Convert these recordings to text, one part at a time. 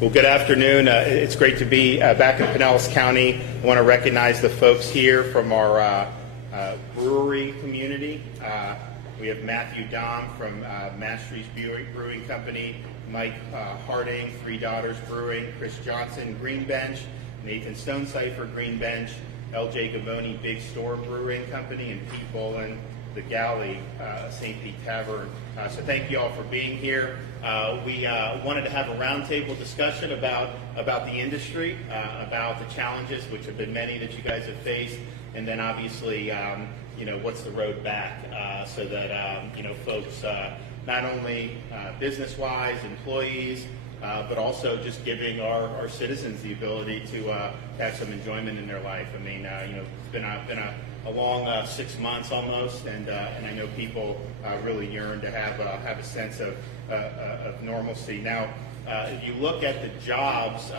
Well, good afternoon. It's great to be back in Pinellas County. I want to recognize the folks here from our brewery community. We have Matthew Dom from Mastery's Brewing Company, Mike Harding, Three Daughters Brewing, Chris Johnson, Green Bench, Nathan Stonecipher, Green Bench, LJ Gavoni, Big Store Brewing Company, and Pete Bolin, the Galley, St. Pete Tavern. So thank you all for being here. We wanted to have a roundtable discussion about the industry, about the challenges, which have been many that you guys have faced, and then obviously, what's the road back, so that folks, not only business-wise, employees, but also just giving our citizens the ability to have some enjoyment in their life. I mean, it's been a long 6 months almost, and I know people really yearn to have a sense of normalcy. Now, if you look at the jobs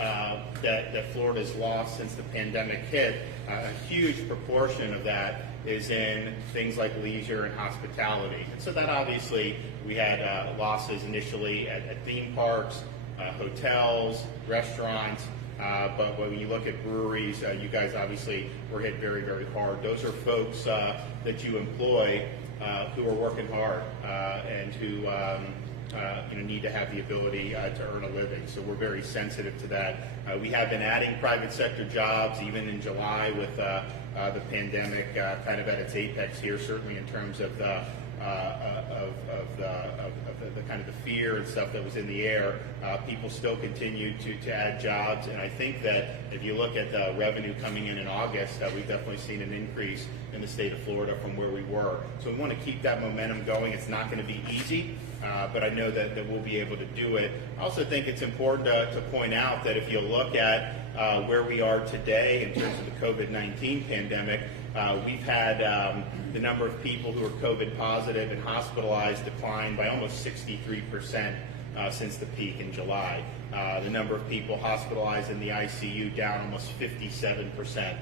that Florida's lost since the pandemic hit, a huge proportion of that is in things like leisure and hospitality. And so that obviously, we had losses initially at theme parks, hotels, restaurants, but when you look at breweries, you guys obviously were hit very, very hard. Those are folks that you employ who are working hard and who need to have the ability to earn a living. So we're very sensitive to that. We have been adding private sector jobs even in July with the pandemic kind of at its apex here, certainly in terms of the kind of the fear and stuff that was in the air. People still continue to add jobs, and I think that if you look at the revenue coming in August, we've definitely seen an increase in the state of Florida from where we were. So we want to keep that momentum going. It's not going to be easy, but I know that we'll be able to do it. I also think it's important to point out that if you look at where we are today in terms of the COVID-19 pandemic, we've had the number of people who are COVID positive and hospitalized decline by almost 63% since the peak in July. The number of people hospitalized in the ICU down almost 57%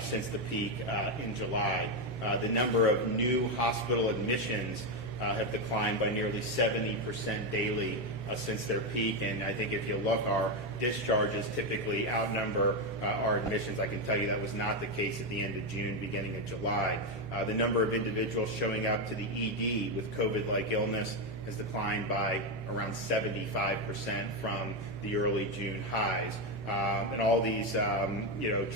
since the peak in July. The number of new hospital admissions have declined by nearly 70% daily since their peak, and I think if you look, our discharges typically outnumber our admissions. I can tell you that was not the case at the end of June, beginning of July. The number of individuals showing up to the ED with COVID-like illness has declined by around 75% from the early June highs. And all these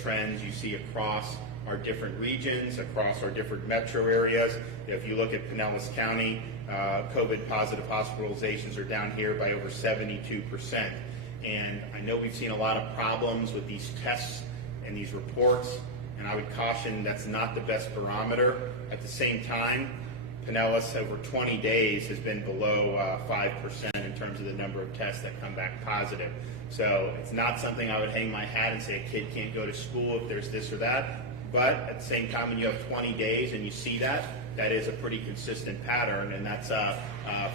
trends you see across our different regions, across our different metro areas. If you look at Pinellas County, COVID positive hospitalizations are down here by over 72%. And I know we've seen a lot of problems with these tests and these reports, and I would caution that's not the best barometer. At the same time, Pinellas over 20 days has been below 5% in terms of the number of tests that come back positive. So it's not something I would hang my hat and say a kid can't go to school if there's this or that. But at the same time, when you have 20 days and you see that is a pretty consistent pattern, and that's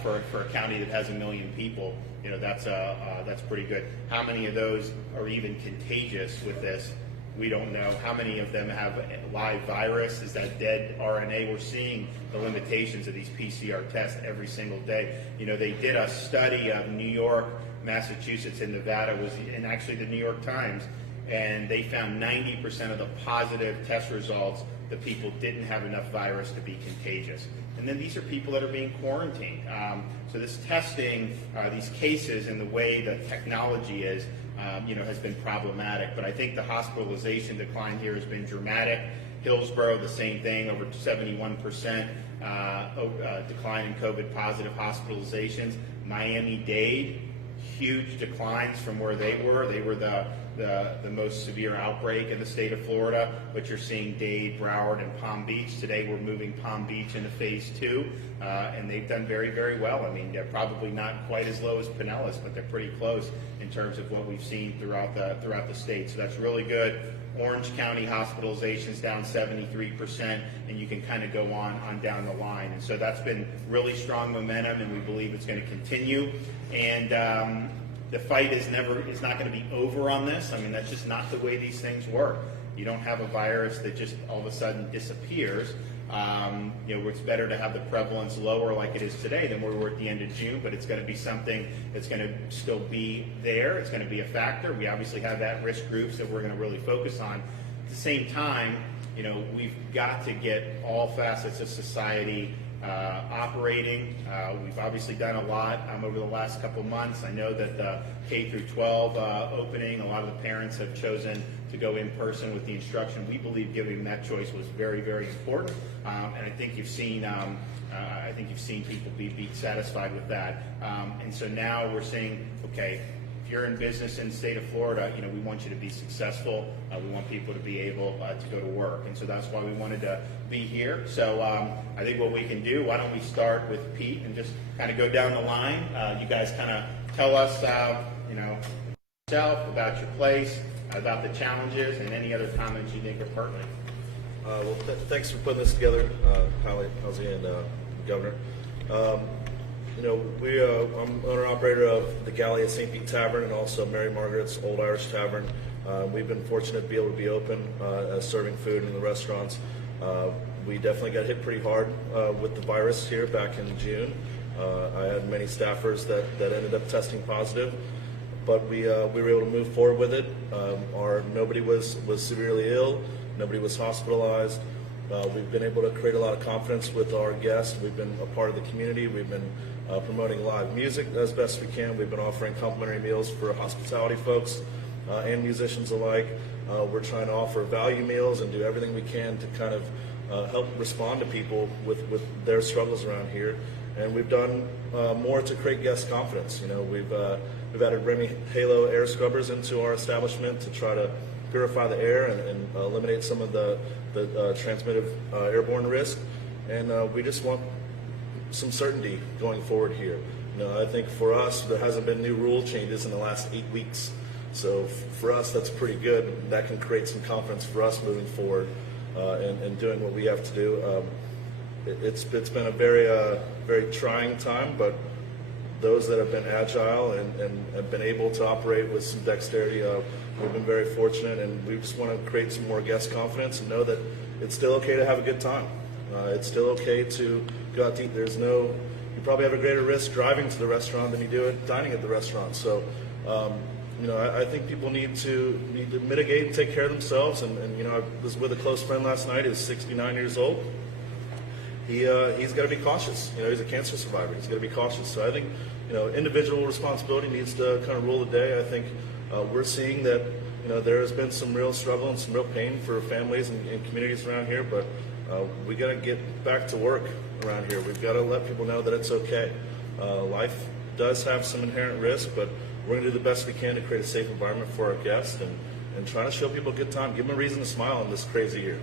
for a county that has 1 million people, that's pretty good. How many of those are even contagious with this? We don't know. How many of them have live virus? Is that dead RNA? We're seeing the limitations of these PCR tests every single day. They did a study of New York, Massachusetts, and Nevada, and actually the New York Times, and they found 90% of the positive test results that people didn't have enough virus to be contagious. And then these are people that are being quarantined. So this testing, these cases, and the way the technology is, has been problematic. But I think the hospitalization decline here has been dramatic. Hillsborough, the same thing, over 71% decline in COVID positive hospitalizations. Miami-Dade, huge declines from where they were. They were the most severe outbreak in the state of Florida, but you're seeing Dade, Broward, and Palm Beach. Today we're moving Palm Beach into phase 2, and they've done very, very well. I mean, they're probably not quite as low as Pinellas, but they're pretty close in terms of what we've seen throughout the state. So that's really good. Orange County hospitalizations down 73%, and you can kind of go on down the line. And so that's been really strong momentum, and we believe it's going to continue. And the fight is not going to be over on this. I mean, that's just not the way these things work. You don't have a virus that just all of a sudden disappears. It's better to have the prevalence lower like it is today than where we're at the end of June, but it's going to be something that's going to still be there. It's going to be a factor. We obviously have at-risk groups that we're going to really focus on. At the same time, we've got to get all facets of society operating. We've obviously done a lot over the last couple months. I know that the K through 12 opening, a lot of the parents have chosen to go in person with the instruction. We believe giving that choice was very, very important, and I think you've seen people be satisfied with that. And so now we're saying, okay, if you're in business in the state of Florida, we want you to be successful. We want people to be able to go to work, and so that's why we wanted to be here. So I think what we can do, why don't we start with Pete and just kind of go down the line. You guys kind of tell us, yourself, about your place, about the challenges, and any other comments you think are pertinent. Well, thanks for putting this together, Halsey and Governor. I'm owner-operator of the Galley at St. Pete Tavern and also Mary Margaret's Old Irish Tavern. We've been fortunate to be able to be open, serving food in the restaurants. We definitely got hit pretty hard with the virus here back in June. I had many staffers that ended up testing positive, but we were able to move forward with it. Nobody was severely ill. Nobody was hospitalized. We've been able to create a lot of confidence with our guests. We've been a part of the community. We've been promoting live music as best we can. We've been offering complimentary meals for hospitality folks and musicians alike. We're trying to offer value meals and do everything we can to kind of help respond to people with their struggles around here. And we've done more to create guest confidence. We've added Remy Halo air scrubbers into our establishment to try to purify the air and eliminate some of the transmitted airborne risk. And we just want some certainty going forward here. I think for us, there hasn't been new rule changes in the last 8 weeks. So for us, that's pretty good. That can create some confidence for us moving forward and doing what we have to do. It's been a very trying time, but those that have been agile and have been able to operate with some dexterity, we've been very fortunate, and we just want to create some more guest confidence and know that it's still okay to have a good time. It's still okay to go out to eat. You probably have a greater risk driving to the restaurant than you do at dining at the restaurant. So, I think people need to mitigate and take care of themselves. And I was with a close friend last night who's 69 years old. He's got to be cautious. He's a cancer survivor. He's got to be cautious. So I think, individual responsibility needs to kind of rule the day. I think we're seeing that, there has been some real struggle and some real pain for families and communities around here, but we got to get back to work around here. We've got to let people know that it's okay. Life does have some inherent risk, but we're going to do the best we can to create a safe environment for our guests and try to show people a good time. Give them a reason to smile in this crazy year.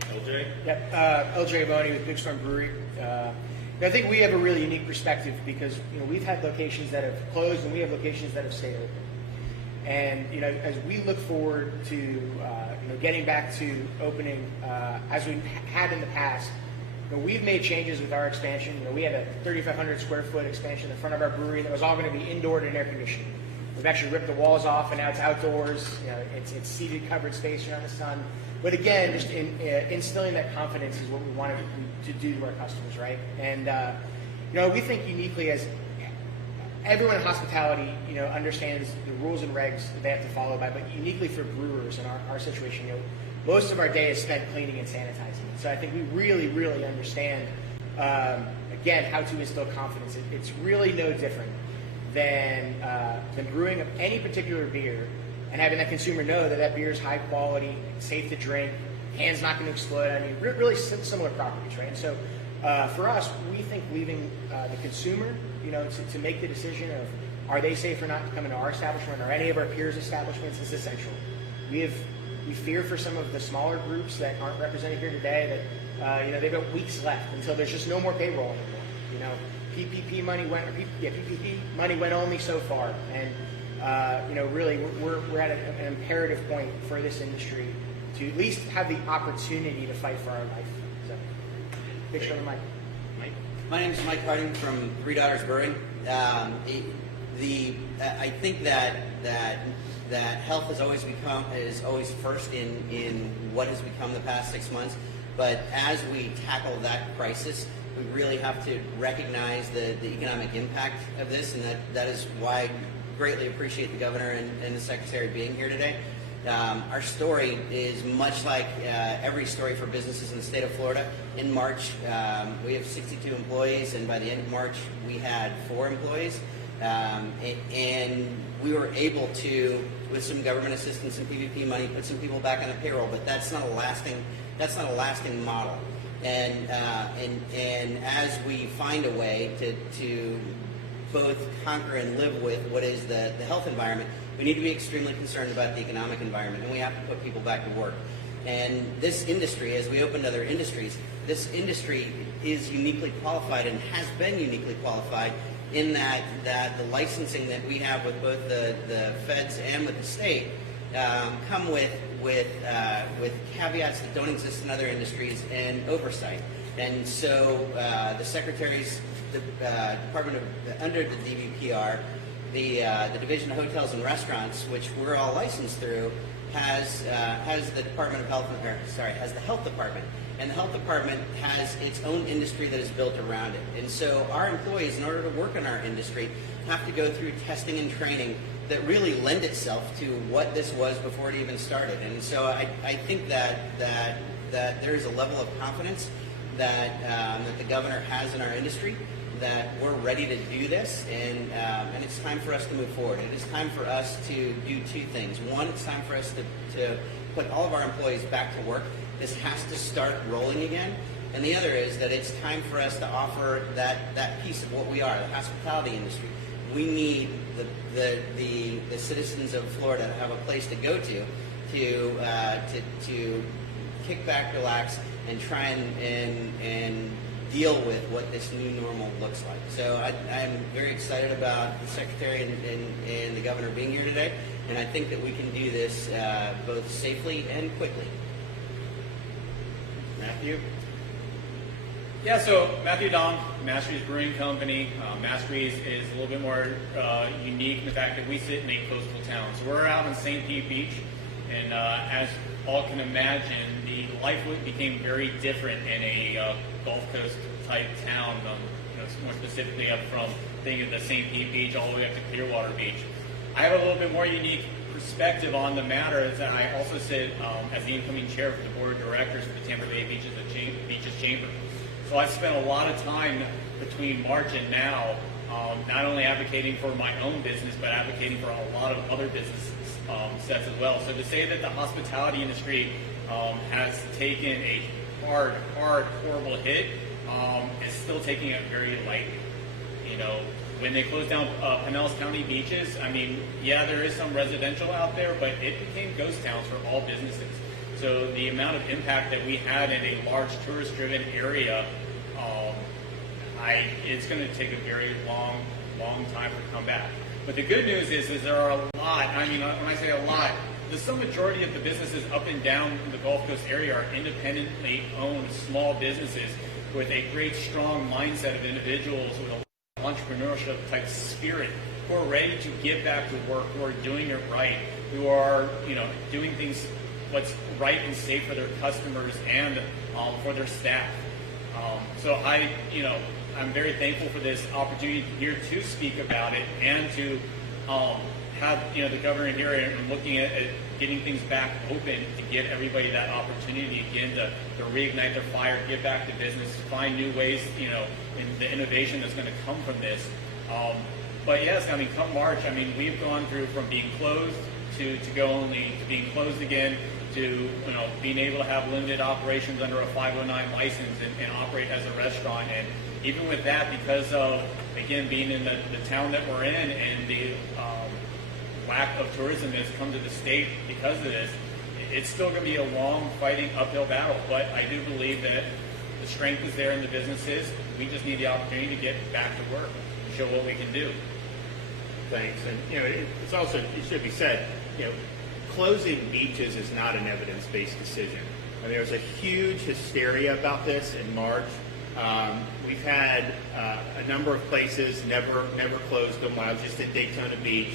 LJ? Yep, LJ Boney with Big Storm Brewery. I think we have a really unique perspective because we've had locations that have closed and we have locations that have stayed open. And as we look forward to getting back to opening as we had in the past, we've made changes with our expansion. We had a 3,500 square foot expansion in front of our brewery that was all going to be indoor and air conditioned. We've actually ripped the walls off and now it's outdoors. It's seated, covered space around the sun. But again, just instilling that confidence is what we wanted to do to our customers, right? And we think uniquely as everyone in hospitality, understands the rules and regs that they have to follow by, but uniquely for brewers in our situation, most of our day is spent cleaning and sanitizing. So I think we really, really understand, again, how to instill confidence. It's really no different than brewing any particular beer and having that consumer know that beer is high quality, safe to drink, hands not going to explode. I mean, really similar properties, right? And so for us, we think leaving the consumer, to make the decision of are they safe or not to come into our establishment or any of our peers' establishments is essential. We fear for some of the smaller groups that aren't represented here today that they've got weeks left until there's just no more payroll anymore. PPP money went only so far, and really we're at an imperative point for this industry to at least have the opportunity to fight for our life. So, big show to Mike. My name is Mike Harding from Three Daughters Brewing. I think that health is always first in what has become the past 6 months. But as we tackle that crisis, we really have to recognize the economic impact of this, and that is why I greatly appreciate the governor and the secretary being here today. Our story is much like every story for businesses in the state of Florida. In March, we have 62 employees, and by the end of March, we had 4 employees. And we were able to, with some government assistance and PPP money, put some people back on the payroll. But that's not a lasting model. And as we find a way to both conquer and live with what is the health environment, we need to be extremely concerned about the economic environment, and we have to put people back to work. And this industry, as we open other industries, this industry is uniquely qualified and has been uniquely qualified in that the licensing that we have with both the feds and with the state come with caveats that don't exist in other industries and oversight. And so the secretary's department under the DVPR, the Division of Hotels and Restaurants, which we're all licensed through, has the Department of Health, has the Health Department, and the Health Department has its own industry that is built around it. And so our employees, in order to work in our industry, have to go through testing and training that really lend itself to what this was before it even started. And so I think that there is a level of confidence that the governor has in our industry, that we're ready to do this, and it's time for us to move forward. It is time for us to do 2 things. One, it's time for us to put all of our employees back to work. This has to start rolling again. And the other is that it's time for us to offer that piece of what we are, the hospitality industry. We need the citizens of Florida to have a place to go to kick back, relax, and try and deal with what this new normal looks like. So I'm very excited about the Secretary and the Governor being here today, and I think that we can do this both safely and quickly. Matthew? Yeah, so Matthew Dom, Masteries Brewing Company. Masteries is a little bit more unique in the fact that we sit in a coastal town. So we're out on St. Pete Beach, and as all can imagine, the life became very different in a Gulf Coast type town. More specifically, up from thinking of the St. Pete Beach all the way up to Clearwater Beach. I have a little bit more unique perspective on the matter, as I also sit as the incoming chair for the board of directors for the Tampa Bay Beaches Chamber. So I spent a lot of time between March and now, not only advocating for my own business, but advocating for a lot of other business sets as well. So to say that the hospitality industry has taken a hard, horrible hit, is still taking it very lightly. When they closed down Pinellas County beaches, I mean, yeah, there is some residential out there, but it became ghost towns for all businesses. So the amount of impact that we had in a large tourist-driven area, it's going to take a very long time to come back. But the good news is there are a lot, I mean, when I say a lot, some majority of the businesses up and down the Gulf Coast area are independently owned small businesses with a great, strong mindset of individuals with a entrepreneurship type spirit who are ready to get back to work, who are doing it right, who are doing things what's right and safe for their customers and for their staff. So I'm very thankful for this opportunity here to speak about it and to have the governor here and looking at getting things back open to give everybody that opportunity again to reignite their fire, get back to business, find new ways, in the innovation that's going to come from this. But yes, I mean, come March, I mean, we've gone through from being closed to being closed again to being able to have limited operations under a 509 license and operate as a restaurant. And even with that, because of again being in the town that we're in and the lack of tourism that's come to the state because of this, it's still going to be a long fighting uphill battle. But I do believe that the strength is there in the businesses. We just need the opportunity to get back to work and show what we can do. Thanks. And it's also, it should be said, closing beaches is not an evidence-based decision. I mean, there was a huge hysteria about this in March. We've had a number of places never closed them. I was just at Daytona Beach.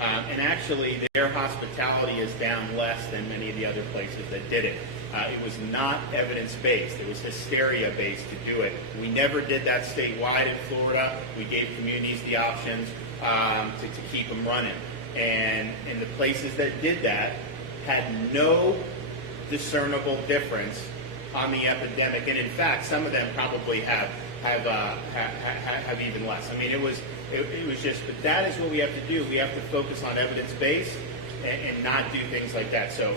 And actually, their hospitality is down less than many of the other places that did it. It was not evidence-based. It was hysteria-based to do it. We never did that statewide in Florida. We gave communities the options to keep them running. And in the places that did that had no discernible difference on the epidemic. And in fact, some of them probably have even less. I mean, it was just, but that is what we have to do. We have to focus on evidence-based and not do things like that. So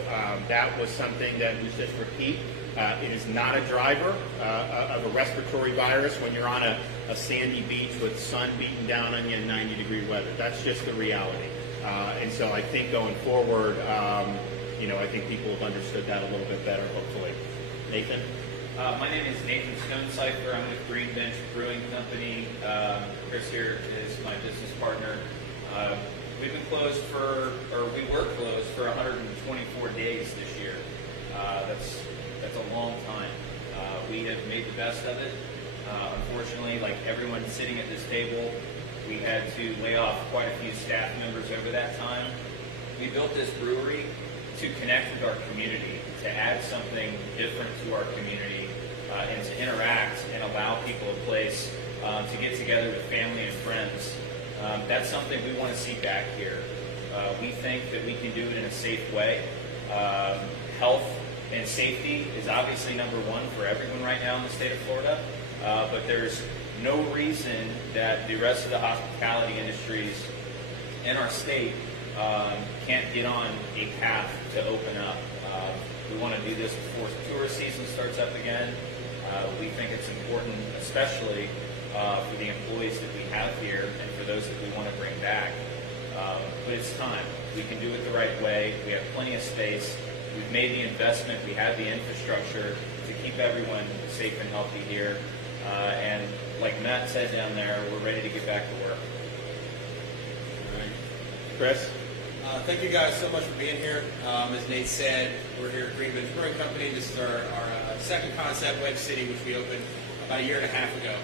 that was something that we just repeat. It is not a driver of a respiratory virus when you're on a sandy beach with sun beating down on you in 90-degree weather. That's just the reality. And so I think going forward, I think people have understood that a little bit better, hopefully. Nathan? My name is Nathan Stonecipher. I'm with Green Bench Brewing Company. Chris here is my business partner. We were closed for 124 days this year. That's a long time. We have made the best of it. Unfortunately, like everyone sitting at this table, we had to lay off quite a few staff members over that time. We built this brewery to connect with our community, to add something different to our community, and to interact and allow people a place to get together with family and friends. That's something we want to see back here. We think that we can do it in a safe way. Health and safety is obviously number one for everyone right now in the state of Florida, but there's no reason that the rest of the hospitality industries in our state can't get on a path to open up. We want to do this before tourist season starts up again. We think it's important, especially for the employees that we have here and for those that we want to bring back. But it's time. We can do it the right way. We have plenty of space. We've made the investment. We have the infrastructure to keep everyone safe and healthy here. And like Matt said down there, we're ready to get back to work. All right. Chris? Thank you guys so much for being here. As Nate said, we're here at Green Bench Brewing Company. This is our second concept, Wedge City, which we opened about a year and a half ago.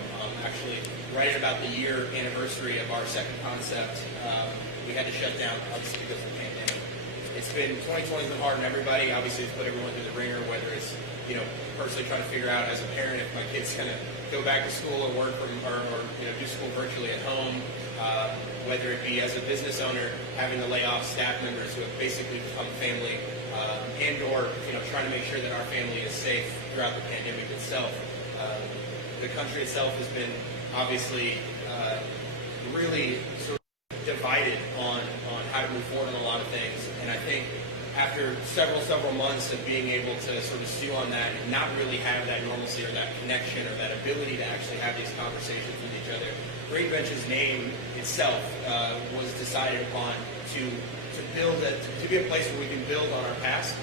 Actually, right at about the year anniversary of our second concept, we had to shut down, obviously, because of the pandemic. 2020's been hard on everybody. Obviously, it's put everyone through the ringer, whether it's, personally trying to figure out as a parent if my kid's going to go back to school or work or do school virtually at home, whether it be as a business owner having to lay off staff members who have basically become family, and or trying to make sure that our family is safe throughout the pandemic itself. The country itself has been obviously really sort of divided on how to move forward on a lot of things, and I think after several months of being able to sort of stew on that and not really have that normalcy or that connection or that ability to actually have these conversations with each other, Green Bench's name itself was decided upon to be a place where we can build on our past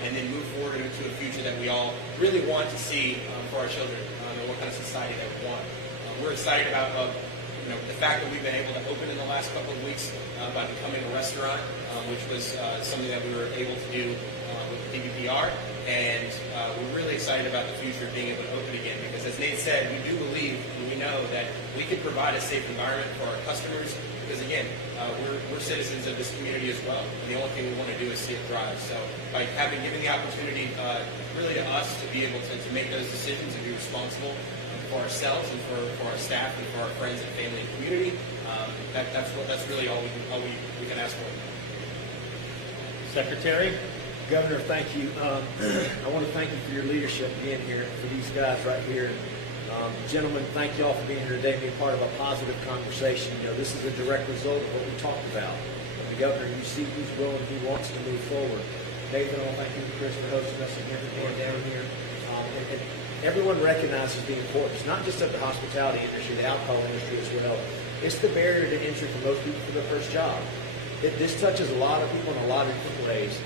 and then move forward into a future that we all really want to see for our children and what kind of society that we want. We're excited about the fact that we've been able to open in the last couple of weeks by becoming a restaurant, which was something that we were able to do with DBPR, and we're really excited about the future of being able to open again, because as Nate said, we do believe and we know that we can provide a safe environment for our customers, because again, we're citizens of this community as well, and the only thing we want to do is see it thrive. So by giving the opportunity really to us to be able to make those decisions and be responsible for ourselves and for our staff and for our friends and family and community, that's really all we can ask for. Secretary? Governor, thank you. I want to thank you for your leadership being here, for these guys right here. Gentlemen, thank you all for being here today and being part of a positive conversation. This is a direct result of what we talked about. The governor, you see who's willing, who wants to move forward. Nathan, I want to thank you, Chris, for hosting us again for being down here. And everyone recognizes the importance, not just of the hospitality industry, the alcohol industry as well. It's the barrier to entry for most people for their first job. This touches a lot of people in a lot of different ways.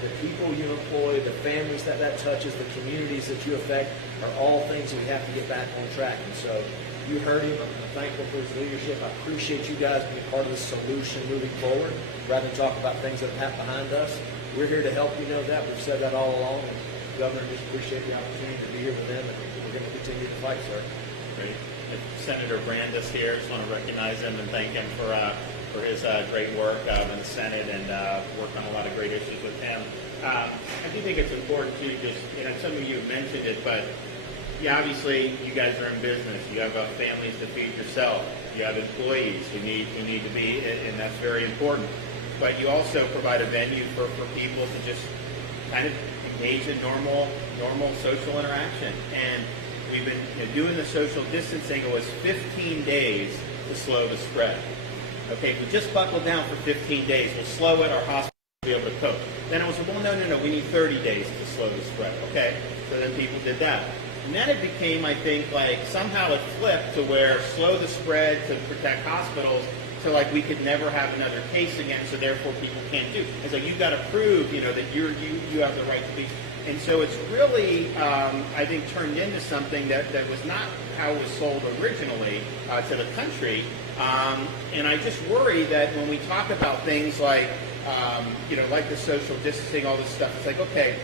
The people you employ, the families that touches, the communities that you affect are all things that we have to get back on track. And so you heard him. I'm thankful for his leadership. I appreciate you guys being part of the solution moving forward rather than talk about things that have happened behind us. We're here to help you know that. We've said that all along. And Governor, just appreciate the opportunity to be here with them, and we're going to continue to fight, sir. Great. Senator Brandis here. Just want to recognize him and thank him for for his great work in the Senate and worked on a lot of great issues with him. I do think it's important too, just, some of you have mentioned it, but yeah, obviously you guys are in business. You have families to feed yourself. You have employees who need to be, and that's very important. But you also provide a venue for people to just kind of engage in normal social interaction. And we've been doing the social distancing. It was 15 days to slow the spread. Okay, if we just buckle down for 15 days, we'll slow it. Our hospital will be able to cope. Then it was, well, no, we need 30 days to slow the spread. Okay, so then people did that. And then it became, I think, like somehow it flipped to where slow the spread to protect hospitals, so like we could never have another case again, so therefore people can't do. It's like you've got to prove, that you have the right to be. And so it's really, I think, turned into something that was not how it was sold originally to the country. And I just worry that when we talk about things like, like the social distancing, all this stuff, it's like, okay,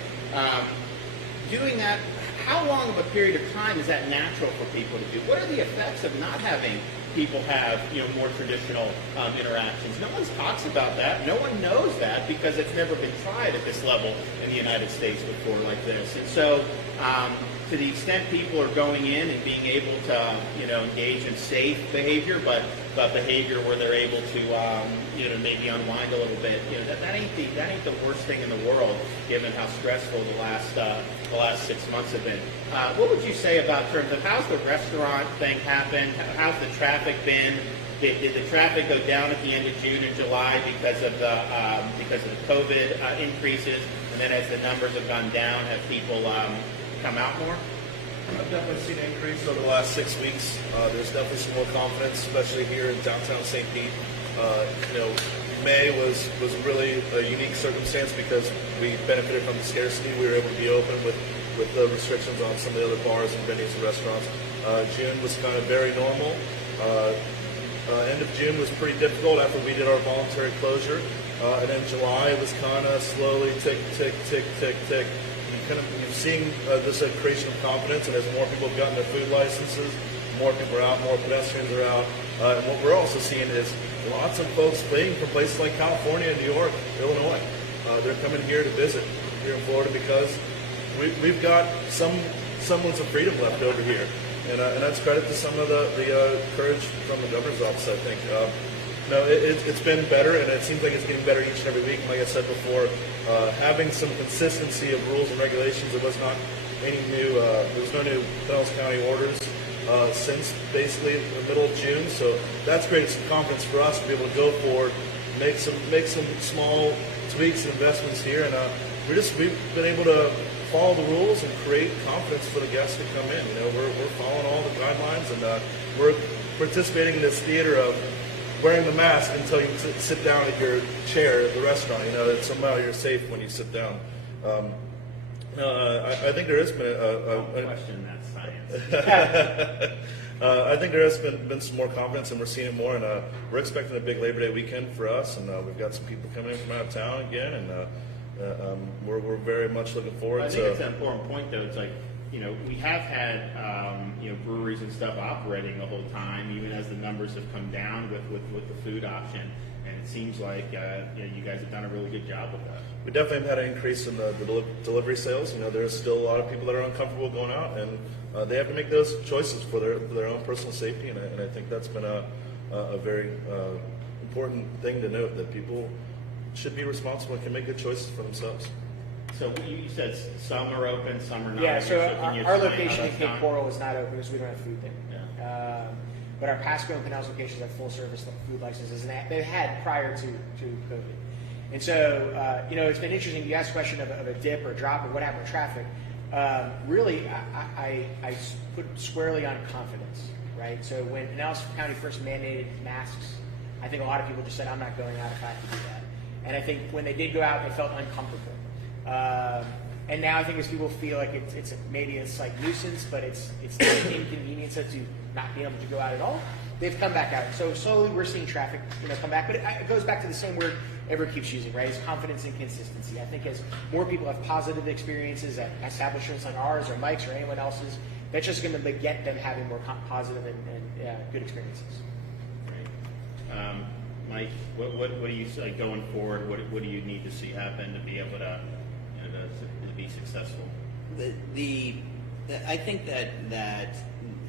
doing that, how long of a period of time is that natural for people to do? What are the effects of not having people have, more traditional interactions? No one talks about that. No one knows that because it's never been tried at this level in the United States before like this. And so to the extent people are going in and being able to, engage in safe behavior, but behavior where they're able to, maybe unwind a little bit, that ain't the worst thing in the world, given how stressful the last 6 months have been. What would you say about in terms of how's the restaurant thing happen? How's the traffic been? Did the traffic go down at the end of June and July because of the COVID increases? And then as the numbers have gone down, have people come out more? I've definitely seen an increase over the last 6 weeks. There's definitely some more confidence, especially here in downtown St. Pete. May was really a unique circumstance because we benefited from the scarcity. We were able to be open with the restrictions on some of the other bars and venues and restaurants. June was kind of very normal. End of June was pretty difficult after we did our voluntary closure. And then July was kind of slowly tick. You've seen this creation of confidence, and as more people have gotten their food licenses, more people are out, more pedestrians are out. And what we're also seeing is lots of folks fleeing from places like California, New York, Illinois. They're coming here to visit here in Florida because we've got some semblance of freedom left over here. And that's credit to some of the courage from the governor's office, I think. It's been better, and it seems like it's getting better each and every week. Like I said before, having some consistency of rules and regulations. There was not any new. There was no new Pinellas County orders since basically the middle of June. So that's created some confidence for us to be able to go forward, make some small tweaks and investments here, and we've been able to follow the rules and create confidence for the guests to come in. We're following all the guidelines, and we're participating in this theater of wearing the mask until you sit down at your chair at the restaurant. That somehow you're safe when you sit down. I think there has been question that science. I think there has been some more confidence, and we're seeing it more. And we're expecting a big Labor Day weekend for us, and we've got some people coming in from out of town again, and we're very much looking forward to. I think it's an important point, though. It's like, we have had breweries and stuff operating the whole time, even as the numbers have come down with the food option. And it seems like you guys have done a really good job with that. We definitely have had an increase in the delivery sales. There's still a lot of people that are uncomfortable going out, and they have to make those choices for their own personal safety. And I think that's been a very important thing to note, that people should be responsible and can make good choices for themselves. So you said some are open, some are not. Yeah, so can you our explain location how in that's Cape done? Coral is not open because we don't have food there. Yeah. But our Pasco and Pinellas locations have full service food licenses, and they've had prior to COVID. And so, it's been interesting. You asked a question of a dip or a drop or what happened with traffic. Really, I put squarely on confidence, right? So when Pinellas County first mandated masks, I think a lot of people just said, I'm not going out if I have to do that. And I think when they did go out, they felt uncomfortable. And now I think as people feel like it's maybe it's like nuisance, but it's an inconvenience to not be able to go out at all, they've come back out. So slowly we're seeing traffic come back. But it goes back to the same word everyone keeps using, right? It's confidence and consistency. I think as more people have positive experiences at establishments like ours or Mike's or anyone else's, that's just going to get them having more positive and good experiences. Right. Mike, what do you say going forward? What do you need to see happen to be able to, to be successful? I think that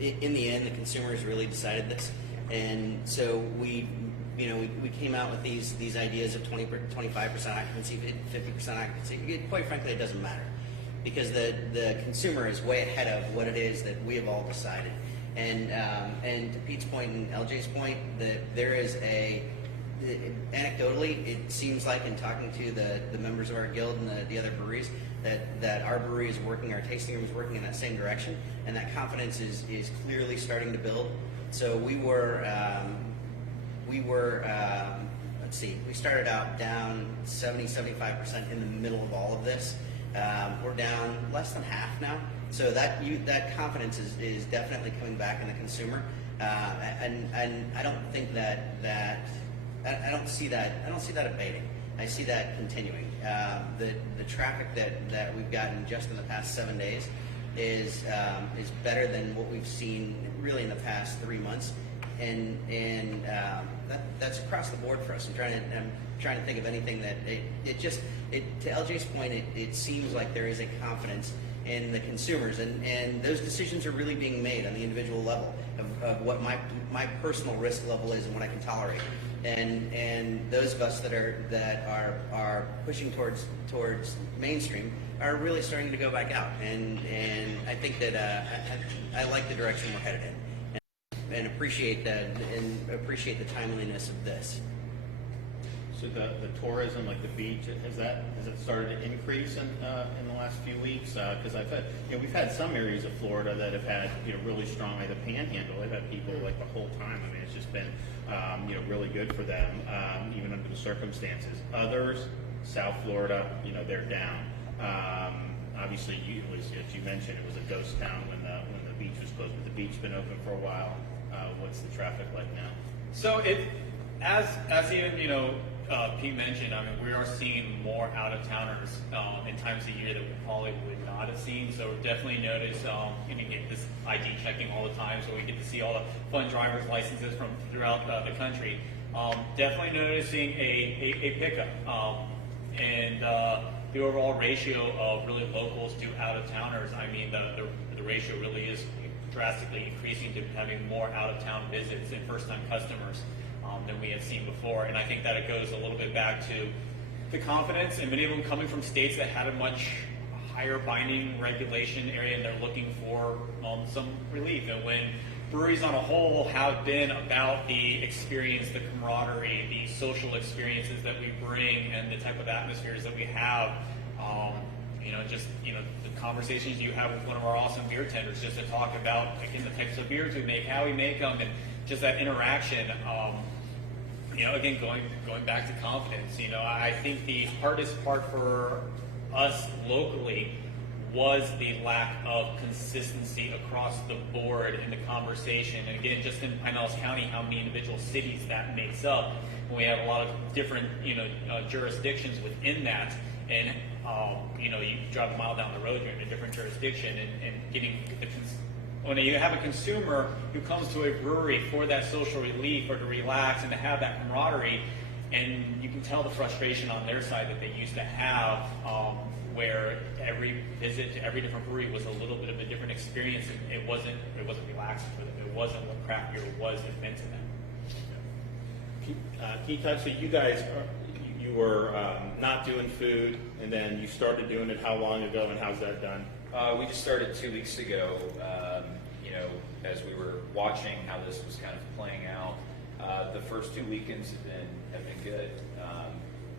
in the end the consumers really decided this, and so we came out with these ideas of 25% occupancy, 50% occupancy. Quite frankly, it doesn't matter, because the consumer is way ahead of what it is that we have all decided. And to Pete's point and LJ's point, there is anecdotally, it seems like in talking to the members of our guild and the other breweries, that our brewery is working, our tasting room is working in that same direction, and that confidence is clearly starting to build. So we started out down 70-75% in the middle of all of this. We're down less than half now. So that confidence is definitely coming back in the consumer, and I don't think that I don't see that abating. I see that continuing. The traffic that we've gotten just in the past 7 days is better than what we've seen really in the past 3 months, and that's across the board for us. I'm trying to think of anything that to LJ's point, it seems like there is a confidence in the consumers, and those decisions are really being made on the individual level of what my personal risk level is and what I can tolerate, and those of us that are pushing towards mainstream are really starting to go back out, and I think that I like the direction we're headed in, and appreciate that, and appreciate the timeliness of this. So the tourism, like the beach, has it started to increase in the last few weeks? Because I've had, we've had some areas of Florida that have had, really strong, like the Panhandle. They've had people like the whole time. I mean, it's just been, really good for them, even under the circumstances. Others, South Florida, they're down. Obviously, as you mentioned, it was a ghost town when the beach was closed. But the beach been open for a while. What's the traffic like now? So as even Pete mentioned, I mean, we are seeing more out-of-towners in times of year that we probably would not have seen. So we definitely notice, you get this ID checking all the time, so we get to see all the fun driver's licenses from throughout the country. Definitely noticing a pickup, and the overall ratio of really locals to out-of-towners. I mean, the ratio really is drastically increasing to having more out-of-town visits and first-time customers than we have seen before. And I think that it goes a little bit back to the confidence, and many of them coming from states that had a much higher binding regulation area, and they're looking for some relief. And when breweries on a whole have been about the experience, the camaraderie, the social experiences that we bring, and the type of atmospheres that we have, the conversations you have with one of our awesome beer tenders, just to talk about, again, the types of beers we make, how we make them, and just that interaction. Again, going back to confidence, I think the hardest part for us locally was the lack of consistency across the board in the conversation. And again, just in Pinellas County, how many individual cities that makes up. We have a lot of different, jurisdictions within that. And, you drive a mile down the road, you're in a different jurisdiction, and getting when you have a consumer who comes to a brewery for that social relief or to relax and to have that camaraderie, and you can tell the frustration on their side that they used to have, where every visit to every different brewery was a little bit of a different experience, and it wasn't relaxing for them. It wasn't what craft beer was and meant to them. Can you talk, so you guys, you were not doing food, and then you started doing it how long ago, and how's that done? We just started 2 weeks ago, as we were watching how this was kind of playing out. The first 2 weekends have been good.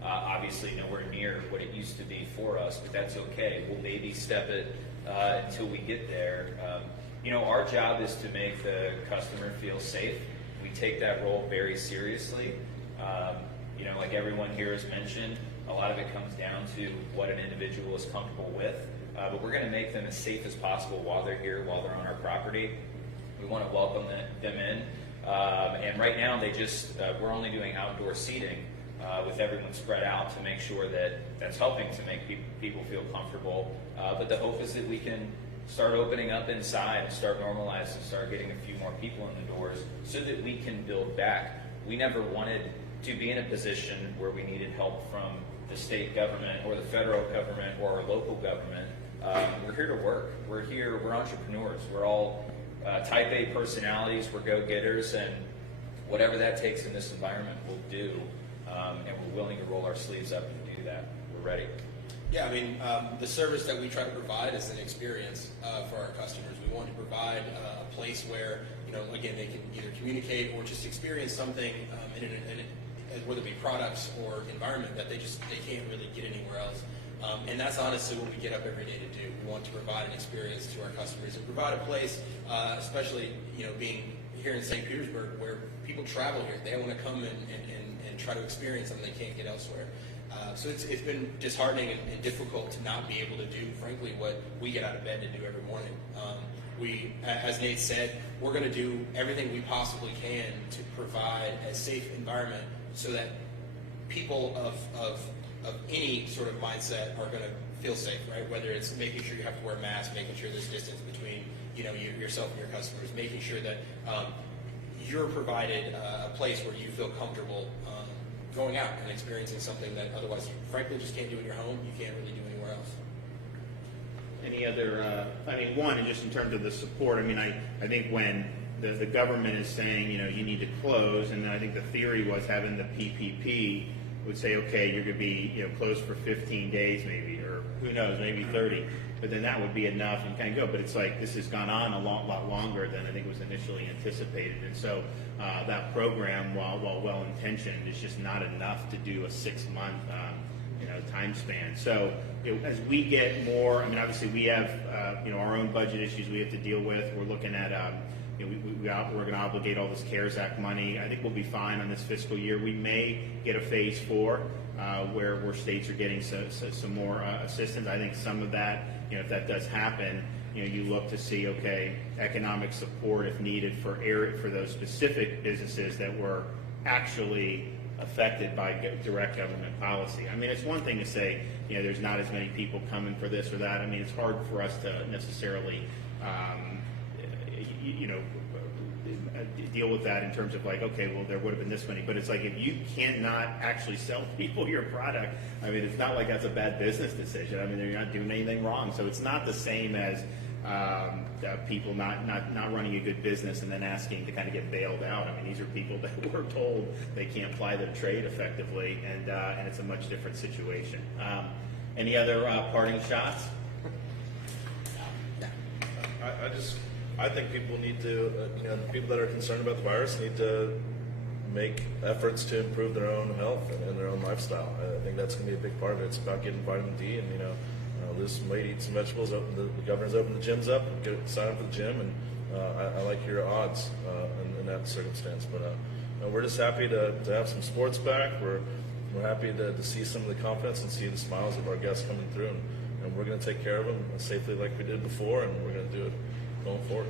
Obviously nowhere near what it used to be for us, but that's okay. We'll baby step it until we get there. Our job is to make the customer feel safe. We take that role very seriously. Like everyone here has mentioned, a lot of it comes down to what an individual is comfortable with. But we're going to make them as safe as possible while they're here, while they're on our property. We want to welcome them in. And right now, we're only doing outdoor seating with everyone spread out to make sure that that's helping to make people feel comfortable. But the hope is that we can start opening up inside and start normalizing, start getting a few more people in the doors so that we can build back. We never wanted to be in a position where we needed help from the state government or the federal government or our local government. We're here to work. We're entrepreneurs. We're all type A personalities. We're go-getters, and whatever that takes in this environment, we'll do. And we're willing to roll our sleeves up and do that. We're ready. Yeah, I mean, the service that we try to provide is an experience for our customers. We want to provide a place where, again, they can either communicate or just experience something whether it be products or environment that they can't really get anywhere else. And that's honestly what we get up every day to do. We want to provide an experience to our customers and provide a place, especially being here in St. Petersburg, where people travel here. They want to come and try to experience something they can't get elsewhere. So it's been disheartening and difficult to not be able to do, frankly, what we get out of bed to do every morning. We, as Nate said, we're going to do everything we possibly can to provide a safe environment so that people of any sort of mindset are going to feel safe, right? Whether it's making sure you have to wear masks, making sure there's distance between yourself and your customers, making sure that you're provided a place where you feel comfortable going out and experiencing something that otherwise you frankly just can't do in your home, you can't really do anywhere else. Any other, one, and just in terms of the support, I think when the government is saying, you need to close, and then I think the theory was having the PPP would say, okay, you're going to be, closed for 15 days maybe, or who knows, maybe 30, but then that would be enough and kind of go. But it's like this has gone on a lot longer than I think was initially anticipated, and so that program, while well-intentioned, is just not enough to do a 6-month time span. So as we get more, obviously we have our own budget issues we have to deal with. We're looking at we're going to obligate all this CARES Act money. I think we'll be fine on this fiscal year. We may get a phase 4 where states are getting some more assistance. I think some of that, if that does happen, you look to see, okay, economic support if needed for those specific businesses that were actually affected by direct government policy. It's one thing to say, there's not as many people coming for this or that. It's hard for us to necessarily, deal with that in terms of like, okay, well, there would have been this many, but it's like if you cannot actually sell people your product, it's not like that's a bad business decision. They're not doing anything wrong. So it's not the same as people not running a good business and then asking to kind of get bailed out. These are people that were told they can't ply their trade effectively, and it's a much different situation. Any other parting shots? I think people need to, people that are concerned about the virus need to make efforts to improve their own health and their own lifestyle. I think that's going to be a big part of it. It's about getting vitamin D and, lose some weight, eat some vegetables. The governor's opened the gyms up, sign up for the gym, and I like your odds in that circumstance. But we're just happy to have some sports back. We're happy to see some of the confidence and see the smiles of our guests coming through, and we're going to take care of them safely like we did before, and we're going to do it going forward.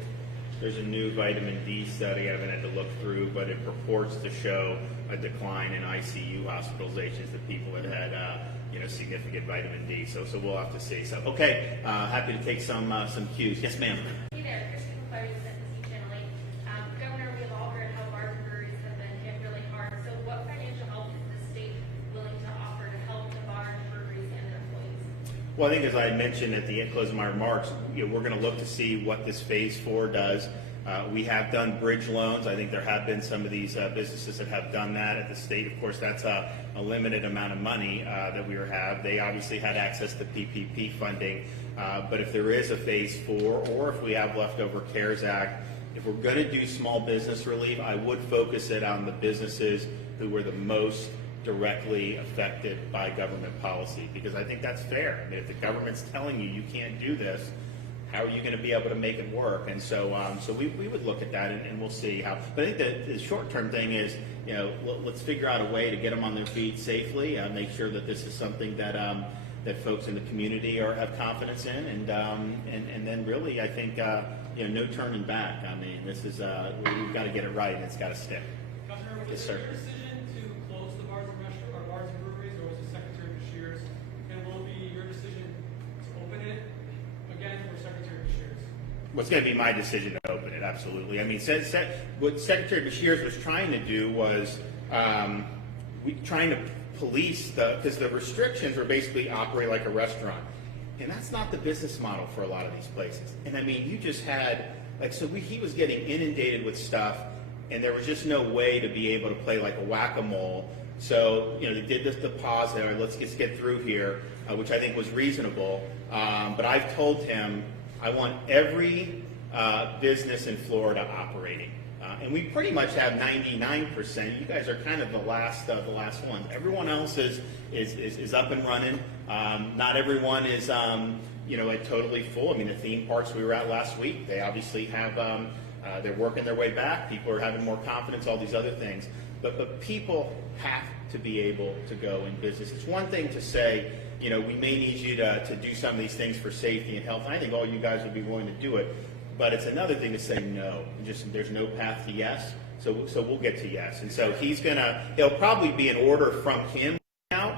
There's a new vitamin D study I haven't had to look through, but it purports to show a decline in ICU hospitalizations to people that had significant vitamin D. So we'll have to see. So okay, happy to take some cues. Yes, ma'am. Hey there, Christian Clary with NBC Channel 8. Governor, we have all heard how bars and breweries have been hit really hard. So what financial help is the state willing to offer to help the bars, breweries, and their employees? Well, I think as I mentioned at the close of my remarks, we're going to look to see what this phase 4 does. We have done bridge loans. I think there have been some of these businesses that have done that at the state. Of course, that's a limited amount of money that we have. They obviously had access to PPP funding. But if there is a phase 4, or if we have leftover CARES Act, if we're going to do small business relief, I would focus it on the businesses who were the most directly affected by government policy, because I think that's fair. If the government's telling you can't do this, how are you going to be able to make it work? And so we would look at that, and we'll see how. But I think the short-term thing is, let's figure out a way to get them on their feet safely, make sure that this is something that that folks in the community have confidence in, and then really, I think, no turning back. This is we've got to get it right, and it's got to stick. Governor, was Yes, it sir. your decision to close the bars and restaurants, or bars and breweries, or was it Secretary Beshear's? And will it be your decision to open it again, or Secretary Beshear's? Well, it's going to be my decision to open it, absolutely. What Secretary Beshears was trying to do was trying to police because the restrictions were basically operate like a restaurant. And that's not the business model for a lot of these places. And I mean, you just had, he was getting inundated with stuff, and there was just no way to be able to play like a whack-a-mole. So, they did the pause there, let's just get through here, which I think was reasonable. But I've told him I want every business in Florida operating. And we pretty much have 99%. You guys are kind of the last ones. Everyone else is up and running. Not everyone is totally full. I mean, the theme parks we were at last week, they obviously have they're working their way back. People are having more confidence, all these other things. But people have to be able to go in business. It's one thing to say, we may need you to do some of these things for safety and health. And I think all you guys would be willing to do it. But it's another thing to say no. There's no path to yes. So we'll get to yes. And so he'll probably be an order from him out.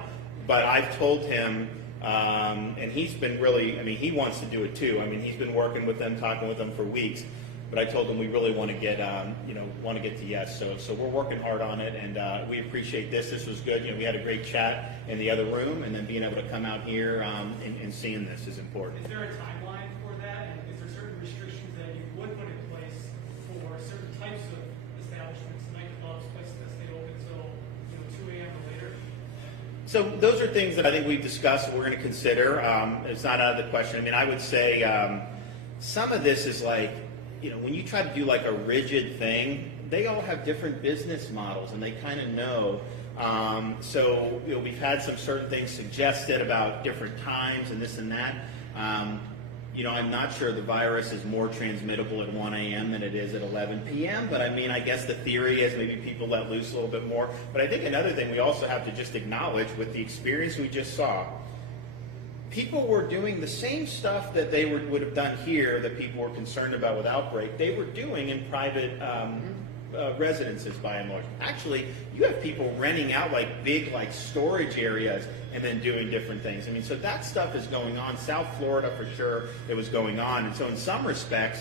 But I've told him, and he's been really, he wants to do it too. He's been working with them, talking with them for weeks. But I told him we really want to get, to yes. So we're working hard on it, and we appreciate this. This was good. We had a great chat in the other room, and then being able to come out here and seeing this is important. Is there a timeline for that? And is there certain restrictions that you would put in place for certain types of establishments, nightclubs, places that stay open till 2 a.m. or later? So those are things that I think we've discussed and we're going to consider. It's not out of the question. I would say some of this is like, when you try to do like a rigid thing, they all have different business models and they kind of know. So we've had some certain things suggested about different times and this and that. I'm not sure the virus is more transmittable at 1 a.m. than it is at 11 p.m. But I guess the theory is maybe people let loose a little bit more. But I think another thing we also have to just acknowledge with the experience we just saw, people were doing the same stuff that they would have done here that people were concerned about with outbreak. They were doing in private residences by and large. Actually, you have people renting out like big storage areas and then doing different things. So that stuff is going on. South Florida for sure, it was going on. And so in some respects,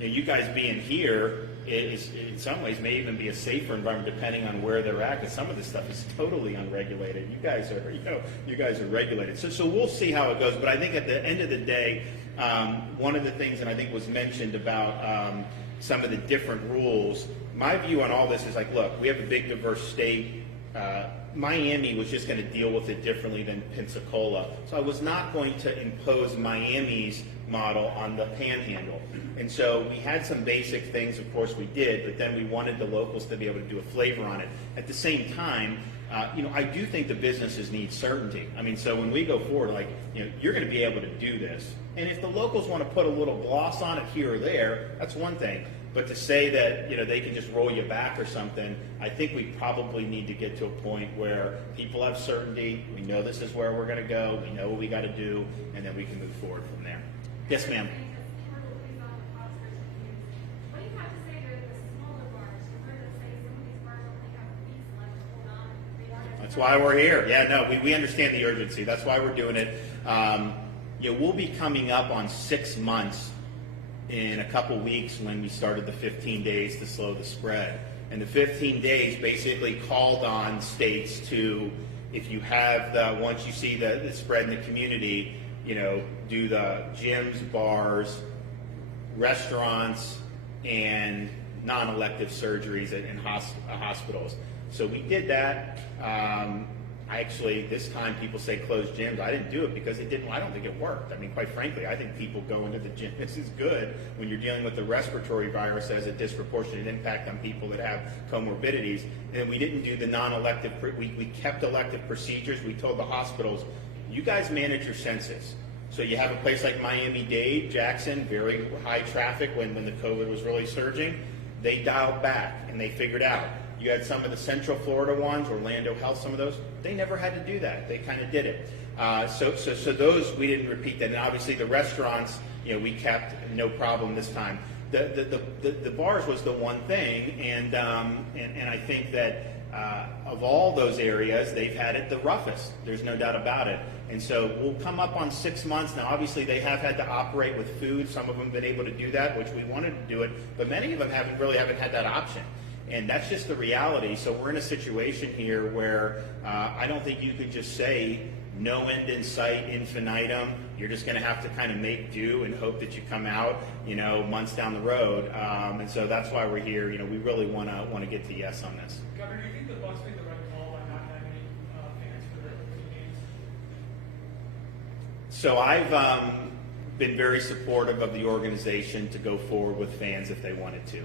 you guys being here is in some ways may even be a safer environment depending on where they're at, because some of this stuff is totally unregulated. You guys are regulated. So we'll see how it goes. But I think at the end of the day, one of the things that I think was mentioned about some of the different rules, my view on all this is like, look, we have a big diverse state. Miami was just going to deal with it differently than Pensacola. So I was not going to impose Miami's model on the Panhandle. And so we had some basic things, of course we did, but then we wanted the locals to be able to do a flavor on it. At the same time, I do think the businesses need certainty. So when we go forward, you're going to be able to do this. And if the locals want to put a little gloss on it here or there, that's one thing. But to say that they can just roll you back or something, I think we probably need to get to a point where people have certainty. We know this is where we're going to go. We know what we got to do, and then we can move forward from there. Yes, ma'am. What do you have to say to the smaller bars? We're going to say some of these bars only have weeks left to hold on. That's why we're here. Yeah, no, we understand the urgency. That's why we're doing it. We'll be coming up on 6 months in a couple weeks when we started the 15 days to slow the spread. And the 15 days basically called on states to, if you have once you see the spread in the community, do the gyms, bars, restaurants, and non-elective surgeries in hospitals. So we did that. Actually, this time people say close gyms. I didn't do it because it didn't. I don't think it worked. Quite frankly, I think people go into the gym. This is good when you're dealing with the respiratory virus as a disproportionate impact on people that have comorbidities. And we didn't do the non-elective. We kept elective procedures. We told the hospitals, you guys manage your census. So you have a place like Miami-Dade, Jackson, very high traffic when the COVID was really surging. They dialed back and they figured out. You had some of the Central Florida ones, Orlando Health, some of those. They never had to do that. They kind of did it. So those, we didn't repeat that. And obviously the restaurants, we kept no problem this time. The bars was the one thing, and I think that of all those areas, they've had it the roughest. There's no doubt about it. And so we'll come up on 6 months. Now, obviously, they have had to operate with food. Some of them have been able to do that, which we wanted to do it. But many of them haven't had that option. And that's just the reality. So we're in a situation here where I don't think you could just say no end in sight, infinitum. You're just going to have to kind of make do and hope that you come out, months down the road. And so that's why we're here. We really want to get to yes on this. Governor, do you think the Bucs made the right call by not having any fans for the games? So I've been very supportive of the organization to go forward with fans if they wanted to.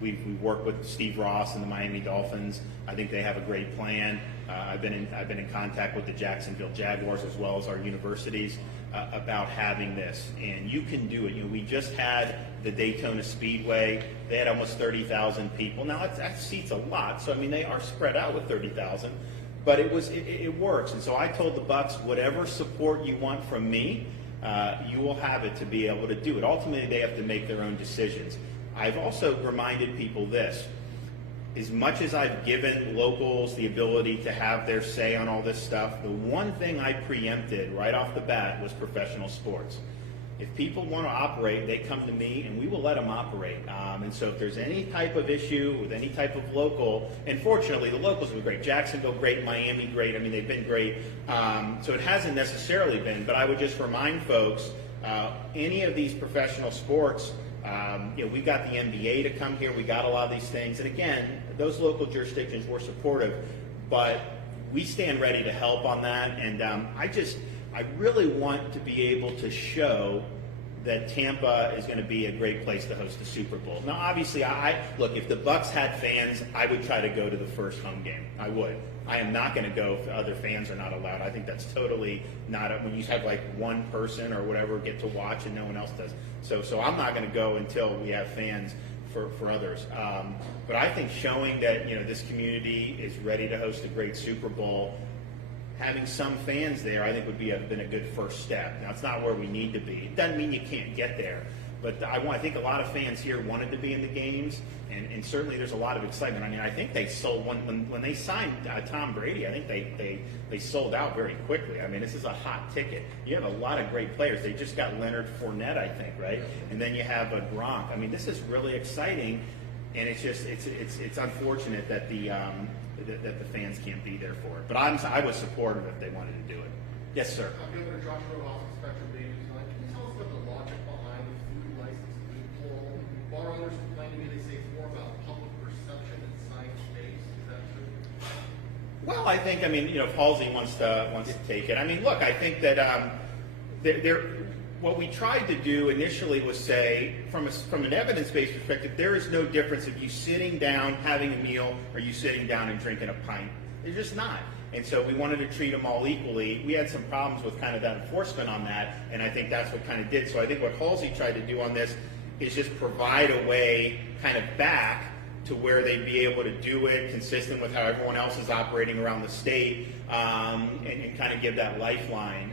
We've worked with Steve Ross and the Miami Dolphins. I think they have a great plan. I've been in contact with the Jacksonville Jaguars as well as our universities about having this, and you can do it. We just had the Daytona Speedway. They had almost 30,000 people. Now that seats a lot, so they are spread out with 30,000, but it works. And so I told the Bucs, whatever support you want from me, you will have it to be able to do it. Ultimately, they have to make their own decisions. I've also reminded people this. As much as I've given locals the ability to have their say on all this stuff, the one thing I preempted right off the bat was professional sports. If people want to operate, they come to me and we will let them operate. And so if there's any type of issue with any type of local, and fortunately the locals have been great. Jacksonville great, Miami great. They've been great. So it hasn't necessarily been, but I would just remind folks, any of these professional sports, we've got the NBA to come here. We got a lot of these things. And again, those local jurisdictions were supportive, but we stand ready to help on that. And I really want to be able to show that Tampa is going to be a great place to host the Super Bowl. Now, obviously, look, if the Bucs had fans, I would try to go to the first home game. I would. I am not going to go if other fans are not allowed. I think that's totally not when you have like one person or whatever get to watch and no one else does. So I'm not going to go until we have fans for others. But I think showing that this community is ready to host a great Super Bowl, having some fans there, I think would been a good first step. Now, it's not where we need to be. It doesn't mean you can't get there. But I think a lot of fans here wanted to be in the games, and certainly there's a lot of excitement. I think they sold when they signed Tom Brady. I think they sold out very quickly. This is a hot ticket. You have a lot of great players. They just got Leonard Fournette, I think, right? And then you have a Gronk. This is really exciting, and it's unfortunate that the fans can't be there for it. But I was supportive if they wanted to do it. Yes, sir. Governor Joshua Ross, Spectrum Baby tonight. Can you tell us about the logic behind the food license loophole? Bar owners complain to me. They say it's more about public perception and science-based. Is that true? Well, I think if Halsey wants to take it. Look, I think that what we tried to do initially was say, from an evidence-based perspective, there is no difference if you sitting down having a meal or you sitting down and drinking a pint. There's just not. And so we wanted to treat them all equally. We had some problems with kind of that enforcement on that, and I think that's what kind of did. So I think what Halsey tried to do on this is just provide a way kind of back to where they'd be able to do it consistent with how everyone else is operating around the state, and kind of give that lifeline.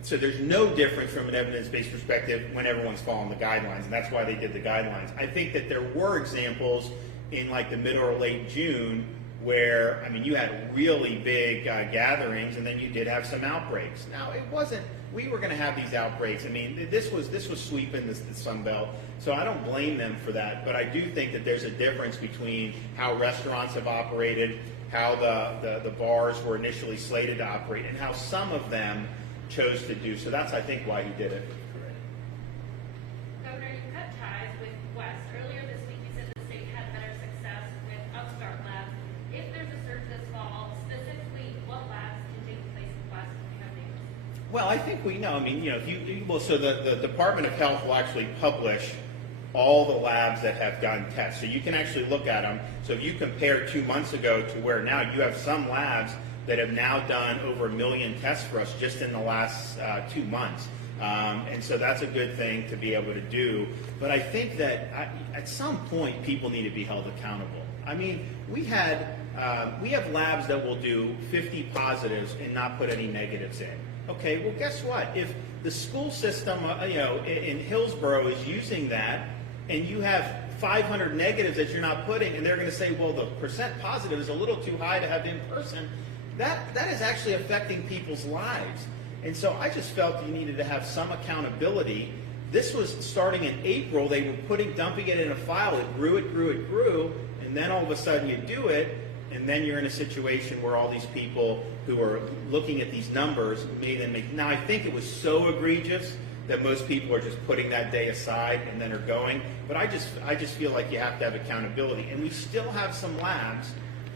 So there's no difference from an evidence-based perspective when everyone's following the guidelines, and that's why they did the guidelines. I think that there were examples in like the middle or late June where, you had really big gatherings, and then you did have some outbreaks. Now, it wasn't, we were going to have these outbreaks. This was sweeping the Sun Belt, so I don't blame them for that, but I do think that there's a difference between how restaurants have operated, how the bars were initially slated to operate, and how some of them chose to do. So that's, I think, why he did it. Governor, you cut ties with West. Earlier this week, you said the state had better success with upstart labs. If there's a surge this fall, specifically, what labs can take place in West when we have neighbors? Well, I think we know. So the Department of Health will actually publish all the labs that have done tests. So you can actually look at them. So if you compare 2 months ago to where now, you have some labs that have now done over 1 million tests for us just in the last 2 months. And so that's a good thing to be able to do. But I think that at some point, people need to be held accountable. We have labs that will do 50 positives and not put any negatives in. Okay, well, guess what? If the school system, in Hillsborough is using that, and you have 500 negatives that you're not putting, and they're going to say, well, the percent positive is a little too high to have in person, that is actually affecting people's lives. And so I just felt you needed to have some accountability, This was starting in April. They were dumping it in a file. It grew, and then all of a sudden you do it, and then you're in a situation where all these people who are looking at these numbers Now, I think it was so egregious that most people are just putting that day aside and then are going. But I just feel like you have to have accountability, and we still have some labs,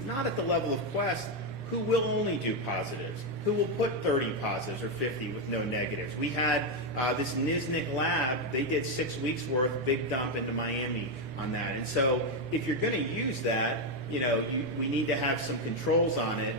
not at the level of Quest, who will only do positives, who will put 30 positives or 50 with no negatives. We had this NISNIC lab, they did 6 weeks worth, big dump into Miami on that. And so if you're going to use that, we need to have some controls on it,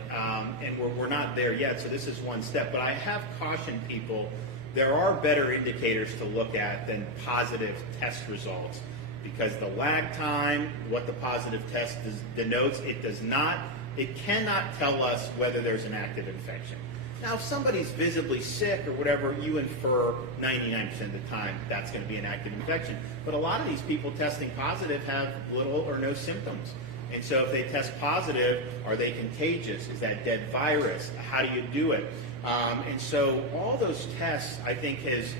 and we're not there yet, so this is one step. But I have cautioned people, there are better indicators to look at than positive test results, because the lag time, what the positive test denotes, it cannot tell us whether there's an active infection. Now, if somebody's visibly sick or whatever, you infer 99% of the time that's going to be an active infection. But a lot of these people testing positive have little or no symptoms. And so if they test positive, are they contagious? Is that dead virus? How do you do it? And so all those tests, I think, has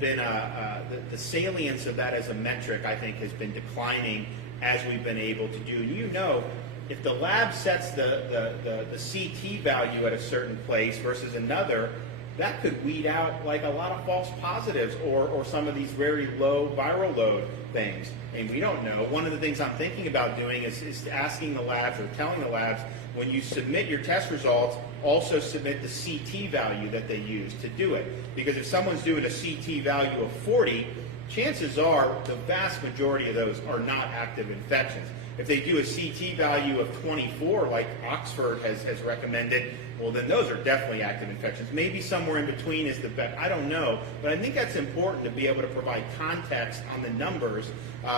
been the salience of that as a metric, I think, has been declining as we've been able to do. And if the lab sets the CT value at a certain place versus another, that could weed out like a lot of false positives or some of these very low viral load things. And we don't know. One of the things I'm thinking about doing is asking the labs or telling the labs, when you submit your test results, also submit the CT value that they use to do it. Because if someone's doing a CT value of 40, chances are the vast majority of those are not active infections. If they do a CT value of 24, like Oxford has recommended, well, then those are definitely active infections. Maybe somewhere in between is the best. I don't know. But I think that's important to be able to provide context on the numbers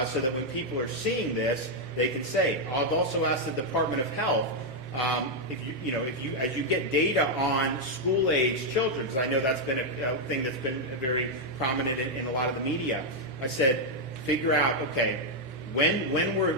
so that when people are seeing this, they can say. I've also asked the Department of Health, as you get data on school-age children, because I know that's been a thing that's been very prominent in a lot of the media, I said, figure out, okay, when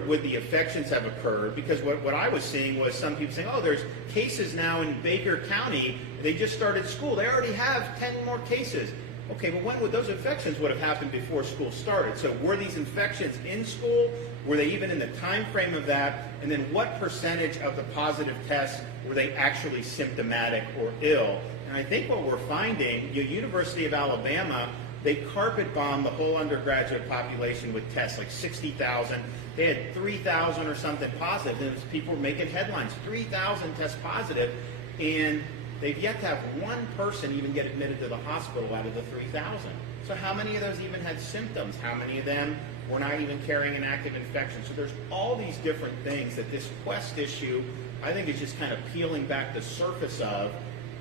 would the infections have occurred? Because what I was seeing was some people saying, oh, there's cases now in Baker County. They just started school. They already have 10 more cases. Okay, but when would those infections would have happened before school started? So were these infections in school? Were they even in the time frame of that? And then what percentage of the positive tests were they actually symptomatic or ill? And I think what we're finding, University of Alabama, they carpet bombed the whole undergraduate population with tests, like 60,000. They had 3,000 or something positive, and people were making headlines, 3,000 test positive, and they've yet to have one person even get admitted to the hospital out of the 3,000. So how many of those even had symptoms? How many of them were not even carrying an active infection? So there's all these different things that this Quest issue, I think, is just kind of peeling back the surface of.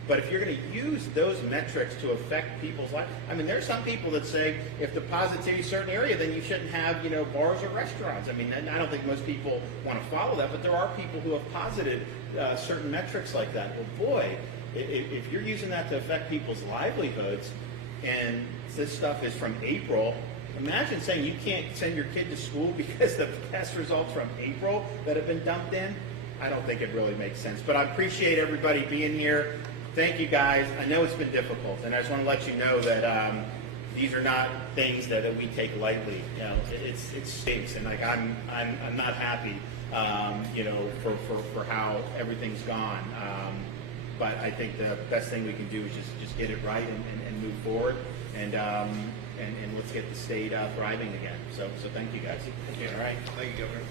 But if you're going to use those metrics to affect people's life, I mean, there's some people that say if the positivity is a certain area, then you shouldn't have, bars or restaurants. I mean, I don't think most people want to follow that, but there are people who have posited certain metrics like that. Well, boy, if you're using that to affect people's livelihoods, and this stuff is from April, imagine saying you can't send your kid to school because the test results from April that have been dumped in. I don't think it really makes sense. But I appreciate everybody being here. Thank you, guys. I know it's been difficult, and I just want to let you know that these are not things that we take lightly. It stinks, and like I'm not happy, for how everything's gone. But I think the best thing we can do is just get it right and move forward, and let's get the state thriving again. So thank you, guys. All right. Thank you, Governor.